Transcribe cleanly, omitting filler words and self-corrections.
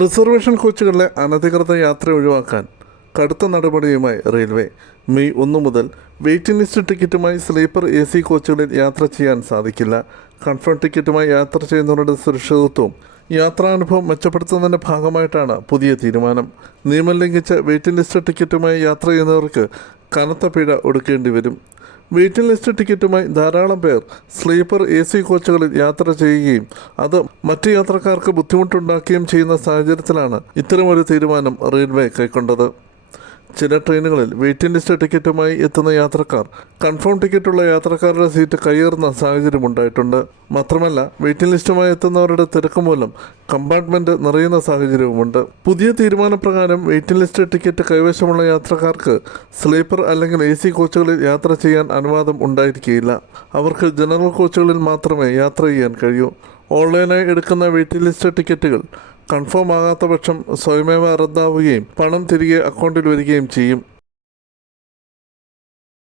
Reservation കോച്ചുകളിലെ അനധികൃത യാത്ര ഒഴിവാക്കാൻ കടുത്ത നടപടിയുമായി റെയിൽവേ. മെയ് 1 മുതൽ വെയിറ്റിംഗ് ലിസ്റ്റ് ടിക്കറ്റുമായി സ്ലീപ്പർ AC കോച്ചുകളിൽ യാത്ര ചെയ്യാൻ സാധിക്കില്ല. കൺഫേം ടിക്കറ്റുമായി യാത്ര ചെയ്യുന്നവരുടെ സുരക്ഷിതത്വവും യാത്രാനുഭവം മെച്ചപ്പെടുത്തുന്നതിൻ്റെ ഭാഗമായിട്ടാണ് പുതിയ തീരുമാനം. നിയമം ലംഘിച്ച് വെയിറ്റിംഗ് ലിസ്റ്റ് ടിക്കറ്റുമായി യാത്ര ചെയ്യുന്നവർക്ക് കനത്ത പിഴ ഒടുക്കേണ്ടി വരും. വെയിറ്റിംഗ് ലിസ്റ്റ് ടിക്കറ്റുമായി ധാരാളം പേർ സ്ലീപ്പർ AC കോച്ചുകളിൽ യാത്ര ചെയ്യുകയും അത് മറ്റു യാത്രക്കാർക്ക് ബുദ്ധിമുട്ടുണ്ടാക്കുകയും ചെയ്യുന്ന സാഹചര്യത്തിലാണ് ഇത്തരമൊരു തീരുമാനം റെയിൽവേ കൈക്കൊണ്ടത്. ചില ട്രെയിനുകളിൽ വെയിറ്റിംഗ് ലിസ്റ്റ് ടിക്കറ്റുമായി എത്തുന്ന യാത്രക്കാർ കൺഫേം ടിക്കറ്റുള്ള യാത്രക്കാരുടെ സീറ്റ് കയ്യേറുന്ന സാഹചര്യമുണ്ടായിട്ടുണ്ട്. മാത്രമല്ല, വെയിറ്റിംഗ് ലിസ്റ്റുമായി എത്തുന്നവരുടെ തിരക്ക് മൂലം കമ്പാർട്ട്മെൻറ്റ് നിറയുന്ന സാഹചര്യവുമുണ്ട്. പുതിയ തീരുമാനപ്രകാരം വെയിറ്റിംഗ് ലിസ്റ്റ് ടിക്കറ്റ് കൈവശമുള്ള യാത്രക്കാർക്ക് സ്ലീപ്പർ അല്ലെങ്കിൽ AC കോച്ചുകളിൽ യാത്ര ചെയ്യാൻ അനുവാദം ഉണ്ടായിരിക്കുകയില്ല. അവർക്ക് ജനറൽ കോച്ചുകളിൽ മാത്രമേ യാത്ര ചെയ്യാൻ കഴിയൂ. ഓൺലൈനായി എടുക്കുന്ന വെയിറ്റിംഗ് ലിസ്റ്റ് ടിക്കറ്റുകൾ കൺഫേം ആകാത്ത പക്ഷം സ്വയമേവ റദ്ദാവുകയും പണം തിരികെ അക്കൗണ്ടിൽ വരികയും ചെയ്യും.